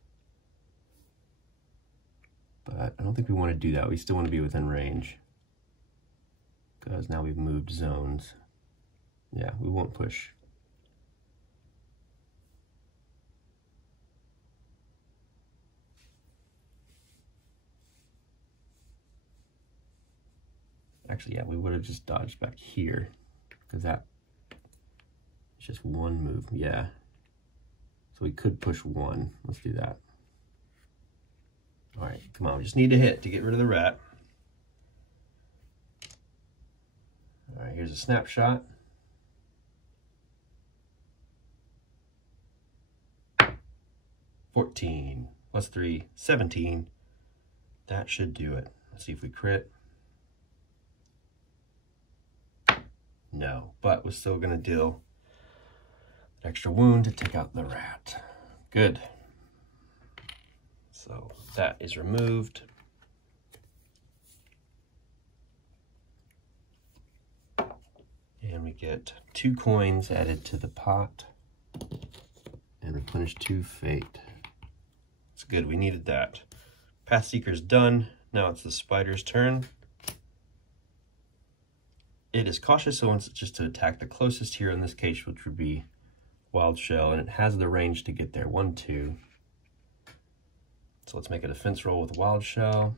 But I don't think we want to do that. We still want to be within range. Because now we've moved zones. Yeah, we won't push. Actually, yeah, we would have just dodged back here. Because that is just one move. Yeah. So we could push 1. Let's do that. All right, come on. We just need to hit to get rid of the rat. All right, here's a snapshot. $14 plus 3, $17. That should do it. Let's see if we crit. No, but we're still going to deal an extra wound to take out the rat. Good. So that is removed. And we get 2 coins added to the pot and replenish 2 fate. It's good, we needed that. Pathseeker's done. Now it's the spider's turn. It is cautious, so wants just to attack the closest here in this case, which would be Wild Shell, and it has the range to get there. 1, 2. So let's make a defense roll with Wild Shell.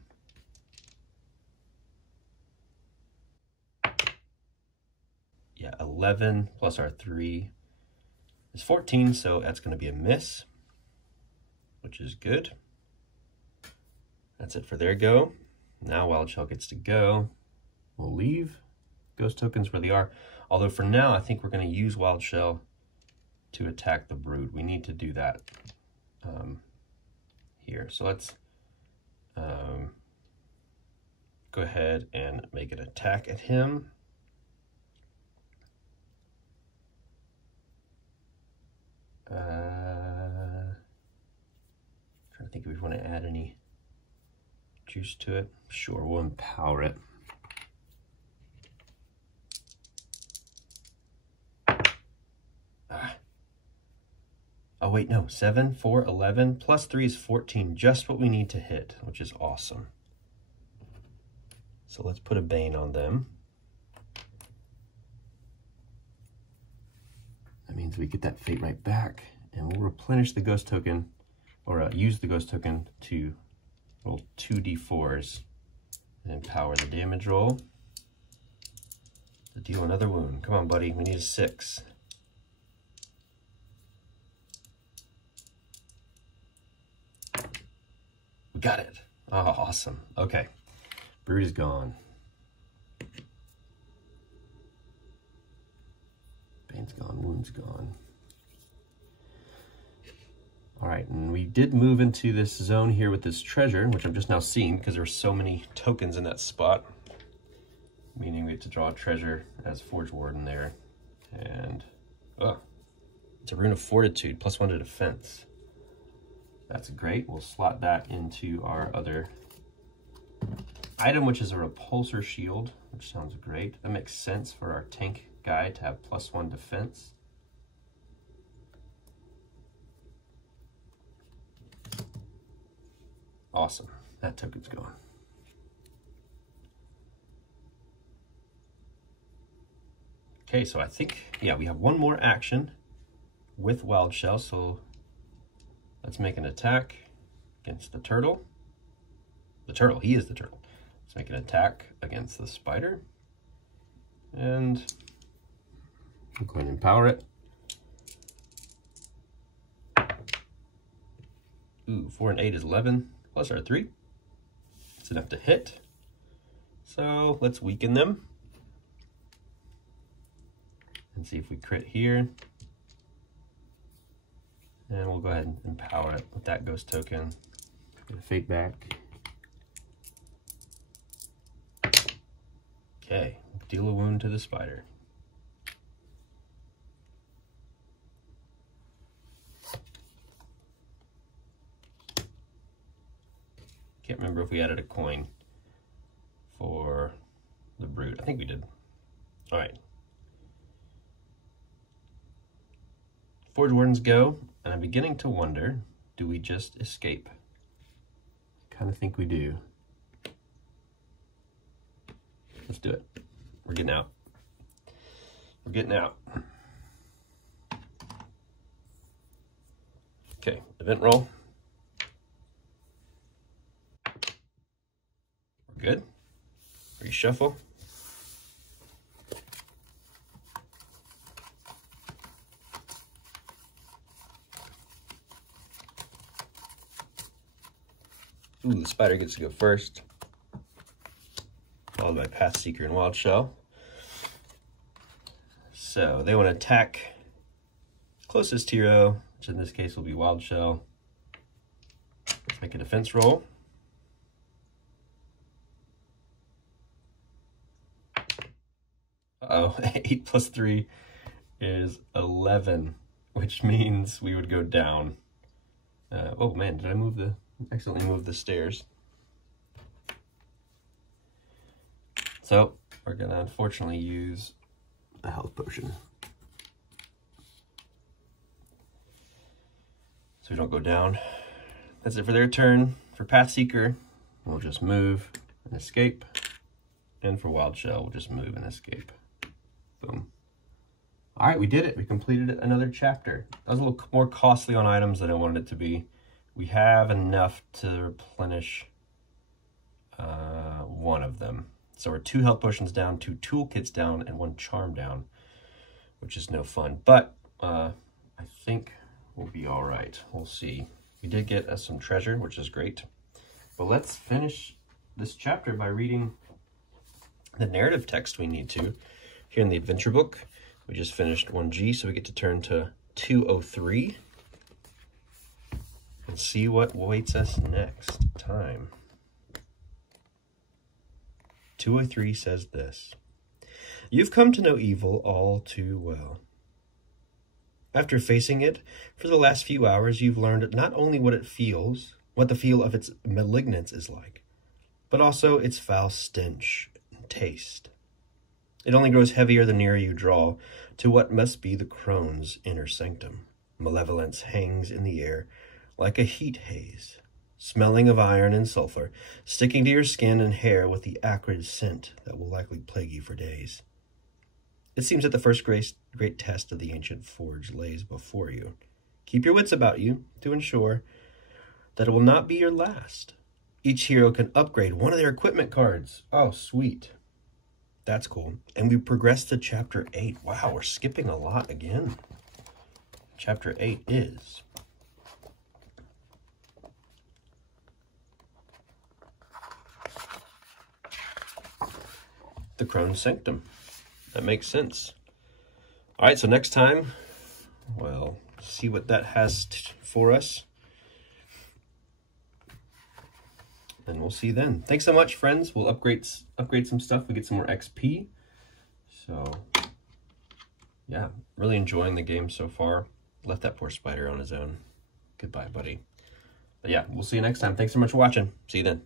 Yeah, 11 plus our 3 is 14, so that's going to be a miss, which is good. That's it for their go. Now Wild Shell gets to go. We'll leave ghost tokens where they are. Although for now, I think we're going to use Wild Shell to attack the brood. We need to do that here. So let's go ahead and make an attack at him. Trying to think if we want to add any juice to it. Sure, we'll empower it. Oh wait, no, 7, 4, 11, plus 3 is 14, just what we need to hit, which is awesome. So let's put a Bane on them. That means we get that fate right back, and we'll replenish the ghost token, or use the ghost token to roll 2d4s and empower the damage roll to deal another wound. Come on, buddy, we need a 6. We got it. Oh, awesome. Okay. Brood is gone. Bane's gone, wound's gone. All right, and we did move into this zone here with this treasure, which I'm just now seeing because there's so many tokens in that spot. Meaning we have to draw a treasure as Forge Warden there. And, it's a Rune of Fortitude, +1 to defense. That's great. We'll slot that into our other item, which is a Repulsor Shield, which sounds great. That makes sense for our tank guy to have +1 defense. Awesome. That token's gone. Okay, so I think, yeah, we have one more action with Wild Shell, so let's make an attack against the turtle. The turtle, he is the turtle. Let's make an attack against the spider. And I'm going to empower it. Ooh, 4 and 8 is 11, plus our 3. It's enough to hit. So let's weaken them. And see if we crit here. And we'll go ahead and empower it with that ghost token. Get a fate back. Okay, deal a wound to the spider. Can't remember if we added a coin for the brood. I think we did. All right. Forge Wardens go, and I'm beginning to wonder, do we just escape? I kind of think we do. Let's do it. We're getting out. We're getting out. Okay, event roll. We're good. Reshuffle. Ooh, the spider gets to go first. Followed by Pathseeker and Wild Shell. So they want to attack closest hero, which in this case will be Wild Shell. Let's make a defense roll. Uh-oh, 8 plus 3 is 11, which means we would go down. Oh man, did I accidentally move the stairs? So we're gonna unfortunately use a health potion. So we don't go down. That's it for their turn. For Pathseeker, we'll just move and escape. And for Wild Shell, we'll just move and escape. Boom. All right, we did it. We completed another chapter. That was a little more costly on items than I wanted it to be. We have enough to replenish one of them. So we're 2 health potions down, 2 toolkits down, and 1 charm down, which is no fun. But I think we'll be all right. We'll see. We did get us some treasure, which is great. But let's finish this chapter by reading the narrative text we need to. Here in the adventure book, we just finished 1G, so we get to turn to 203 and see what awaits us next time. 203 says this: "You've come to know evil all too well. After facing it for the last few hours, you've learned not only what it feels, what the feel of its malignance is like, but also its foul stench and taste. It only grows heavier the nearer you draw to what must be the crone's inner sanctum. Malevolence hangs in the air like a heat haze, smelling of iron and sulfur, sticking to your skin and hair with the acrid scent that will likely plague you for days. It seems that the first great test of the ancient forge lays before you. Keep your wits about you to ensure that it will not be your last. Each hero can upgrade one of their equipment cards." Oh, sweet. That's cool. And we progress to Chapter 8. Wow, we're skipping a lot again. Chapter 8 is... the Crone Sanctum. That makes sense. All right, so next time, we'll see what that has for us. And we'll see you then. Thanks so much, friends. We'll upgrade some stuff. We get some more XP. So, yeah, really enjoying the game so far. Left that poor spider on his own. Goodbye, buddy. But yeah, we'll see you next time. Thanks so much for watching. See you then.